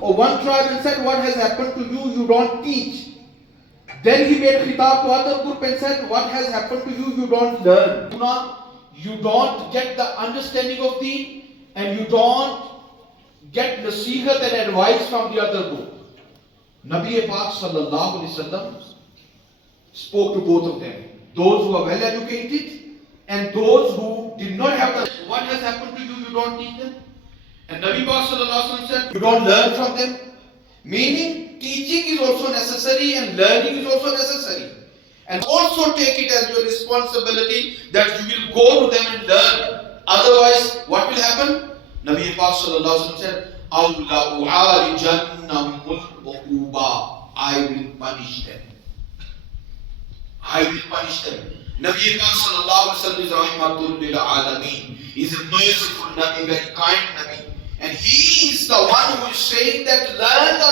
or one tribe and said, what has happened to you? You don't teach. Then he made khitab to other group and said, what has happened to you? You don't learn. You don't get the understanding of deen, and you don't get nasihat and advice from the other group. Nabi Pak sallallahu alaihi wasallam spoke to both of them. Those who are well educated and those who did not have the. What has happened to you? You don't teach them. And Nabi Pak sallallahu alaihi wasallam said, you don't learn from them. Meaning, teaching is also necessary and learning is also necessary. And also take it as your responsibility that you will go to them and learn. Otherwise, what will happen? Nabi Pak sallallahu alaihi wasallam said, "Awla u'arijanna mulquba." I will punish them. I will punish them. Nabi Pak sallallahu alaihi wasallam is rahmatul lil alamin. He is a merciful Nabi, very kind Nabi. And he is the one who is saying that learn the